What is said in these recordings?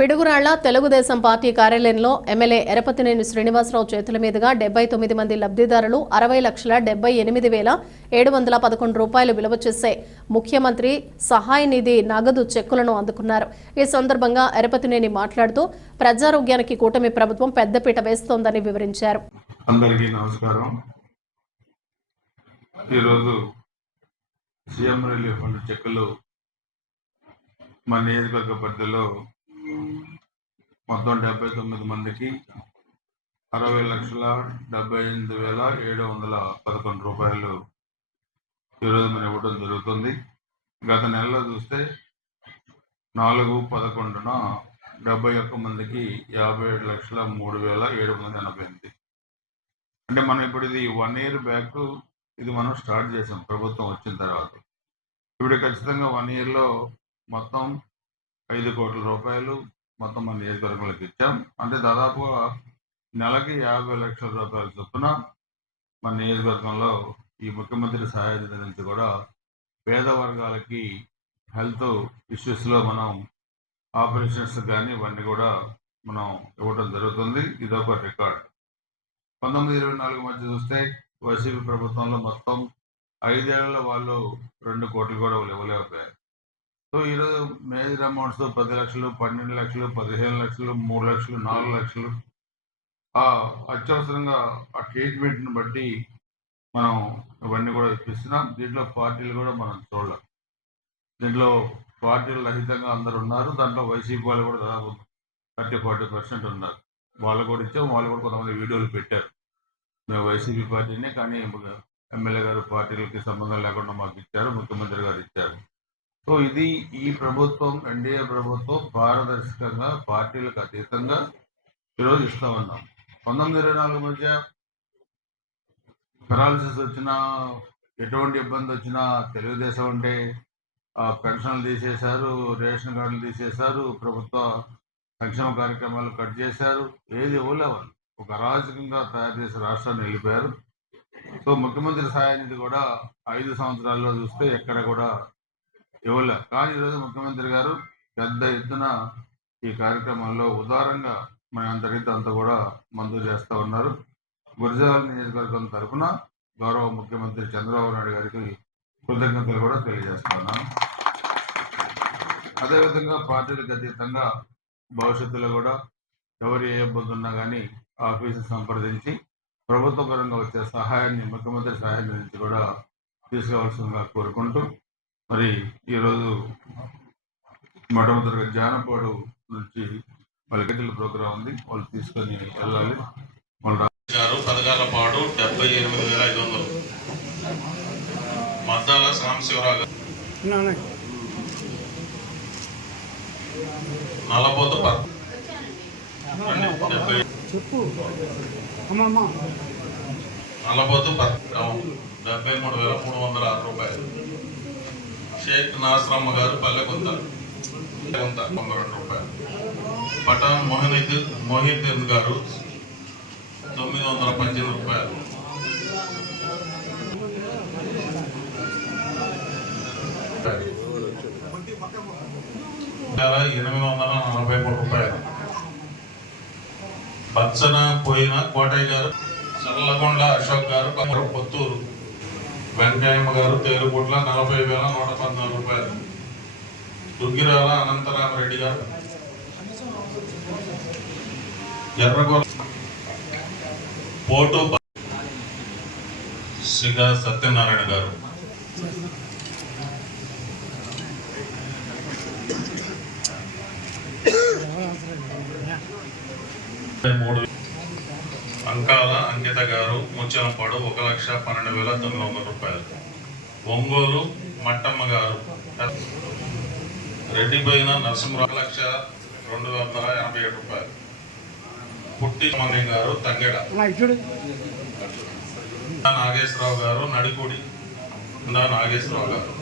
Piduguralla Telugu Desam party కార్యాలయంలో MLA Yarapathineni Srinivasa Rao చేతుల మీదుగా డెబ్బై తొమ్మిది మంది లబ్ధిదారులు అరవై లక్షల డెబ్బై ఎనిమిది వేల ఏడు వందల పదకొండు రూపాయలు విలువ చేసే ముఖ్యమంత్రి సహాయ నిధి నగదు చెక్కులను అందుకున్నారు. ఈ సందర్భంగా ఎరపతినేని మాట్లాడుతూ ప్రజారోగ్యానికి కూటమి ప్రభుత్వం పెద్దపీట వేస్తోందని వివరించారు. అందరికీ నమస్కారం. ఈరోజు సీఎం రిలీఫ్ ఫండ్ చెక్కులు నియోజకవర్గ పరిధిలో మొత్తం డెబ్బై తొమ్మిది మందికి అరవై లక్షల డెబ్బై ఎనిమిది వేల ఏడు వందల పదకొండు రూపాయలు ఈరోజు మనం ఇవ్వడం జరుగుతుంది. గత నెలలో చూస్తే నాలుగు పదకొండున డెబ్బై ఒక్క మందికి యాభై ఏడు లక్షల మూడు వేల ఏడు వందల ఎనభై ఎనిమిది. అంటే మనం ఇప్పుడు ఇది వన్ ఇయర్ బ్యాక్ ఇది మనం స్టార్ట్ చేసాం. ప్రభుత్వం వచ్చిన తర్వాత. ఇప్పుడు ఖచ్చితంగా వన్ ఇయర్లో మొత్తం ఐదు కోట్ల రూపాయలు మొత్తం మన నియోజకవర్గంలోకి ఇచ్చాం అంటే దాదాపుగా నెలకి యాభై లక్షల రూపాయల చొప్పున మన నియోజకవర్గంలో ఈ ముఖ్యమంత్రి సహాయ నిధి నుంచి కూడా పేద వర్గాలకి హెల్త్ ఇష్యూస్లో మనం ఆపరేషన్స్ కానీ ఇవన్నీ కూడా మనం ఇవ్వడం జరుగుతుంది. ఇదొక రికార్డ్. పంతొమ్మిది ఇరవై నాలుగు మధ్య చూస్తే వైసీపీ ప్రభుత్వంలో మొత్తం ఐదేళ్ళలో వాళ్ళు రెండు కోట్లు కూడా వాళ్ళు ఇవ్వలేకపోయారు. సో ఈరోజు మేజర్ అమౌంట్స్ పది లక్షలు పన్నెండు లక్షలు పదిహేను లక్షలు మూడు లక్షలు నాలుగు లక్షలు. ఆ అత్యవసరంగా ఆ ట్రీట్మెంట్ని బట్టి మనం ఇవన్నీ కూడా ఇప్పిస్తున్నాం. దీంట్లో పార్టీలు కూడా మనం చూడలేం. దీంట్లో పార్టీలు రహితంగా అందరు ఉన్నారు. దాంట్లో వైసీపీ వాళ్ళు కూడా దాదాపు థర్టీ ఫార్టీ పర్సెంట్ ఉన్నారు. వాళ్ళు కూడా ఇచ్చాం వాళ్ళు కూడా కొంతమంది వీడియోలు పెట్టారు. మేము వైసీపీ పార్టీనే కానీ ఎమ్మెల్యే గారు పార్టీలకి సంబంధం లేకుండా మాకు ఇచ్చారు. ముఖ్యమంత్రి గారు ఇచ్చారు. సో ఇది ఈ ప్రభుత్వం ఎన్డీఏ ప్రభుత్వం పారదర్శకంగా పార్టీలకు అతీతంగా ఈరోజు ఇస్తా ఉన్నాం. పంతొమ్మిది ఇరవై నాలుగు మధ్య పెరాలసిస్ వచ్చినా ఎటువంటి ఇబ్బంది వచ్చినా తెలుగుదేశం అంటే ఆ, పెన్షన్లు తీసేశారు రేషన్ కార్డులు తీసేశారు ప్రభుత్వ సంక్షేమ కార్యక్రమాలు కట్ చేశారు ఏది ఇవ్వలేవారు ఒక అరాజకంగా తయారు చేసి రాష్ట్రాన్ని వెళ్ళిపోయారు. సో ముఖ్యమంత్రి సహాయ నిధి కూడా ఐదు సంవత్సరాల్లో చూస్తే ఎక్కడ కూడా ఇవ్వలే కానీ ఈరోజు ముఖ్యమంత్రి గారు పెద్ద ఎత్తున ఈ కార్యక్రమాల్లో ఉదారంగా మన అందరితో అంతా కూడా మంజూరు చేస్తూ ఉన్నారు. గురజాల నియోజకవర్గం తరఫున గౌరవ ముఖ్యమంత్రి చంద్రబాబు నాయుడు గారికి కృతజ్ఞతలు కూడా తెలియజేస్తా ఉన్నాను. అదేవిధంగా పార్టీలకు అతీతంగా భవిష్యత్తులో కూడా ఎవరు ఏ ఇబ్బంది ఉన్నా కానీ ఆఫీసు సంప్రదించి ప్రభుత్వ పరంగా వచ్చే సహాయాన్ని ముఖ్యమంత్రి సహాయం నుంచి కూడా తీసుకోవాల్సిందిగా కోరుకుంటూ మరి ఈరోజు మొట్టమొదటిగా జానపాడు నుంచి వాళ్ళ గడ్డల ప్రోగ్రాం ఉంది. వాళ్ళు తీసుకొని వెళ్ళాలి. వాళ్ళు గారు పథకాల పాటు డెబ్బై ఎనిమిది వేల ఐదు వందలు. మద్దాల సాంబశివరావు గారు. పథకం డెబ్బై మూడు వేల మూడు వందల ఆరు రూపాయలు. షేక్ నాసరమ్మ గారు పల్లెకొంత తొంభై రెండు రూపాయలు. పఠాన్ మోహినుద్దీన్ మోహిద్దీన్ గారు తొమ్మిది వందల పద్దెనిమిది రూపాయలు. ధర ఎనిమిది వందల నలభై మూడు రూపాయలు. బచ్చన పోయిన కోటయ్య గారు చల్లగొండ అశోక్ గారు కొమ్మర పొత్తూరు. వెంకయ్యమ్మ గారు తేలుగుట్ల నలభై వేల నూట పద్నాలుగు రూపాయలు. దుగ్గిరాల అనంతరామరెడ్డి గారు. ఎర్రగొల పోటు సిగా సత్యనారాయణ గారు. మూడు అంకాల అంకిత గారు ముచ్చనపాడు ఒక లక్ష పన్నెండు వేల తొమ్మిది వందల రూపాయలు. ఒంగోలు మట్టమ్మ గారు. రెడ్డిపోయిన నరసింహరావు లక్ష రెండు వందల ఎనభై ఏడు రూపాయలు. పుట్టి మణి గారు తంగెడ. నాగేశ్వరరావు గారు నడికుడి. నా నాగేశ్వరరావు గారు.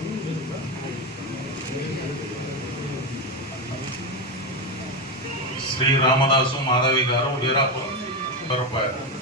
శ్రీ రామదాసు మాధవి గారు వీరాపురం. రూపాయలు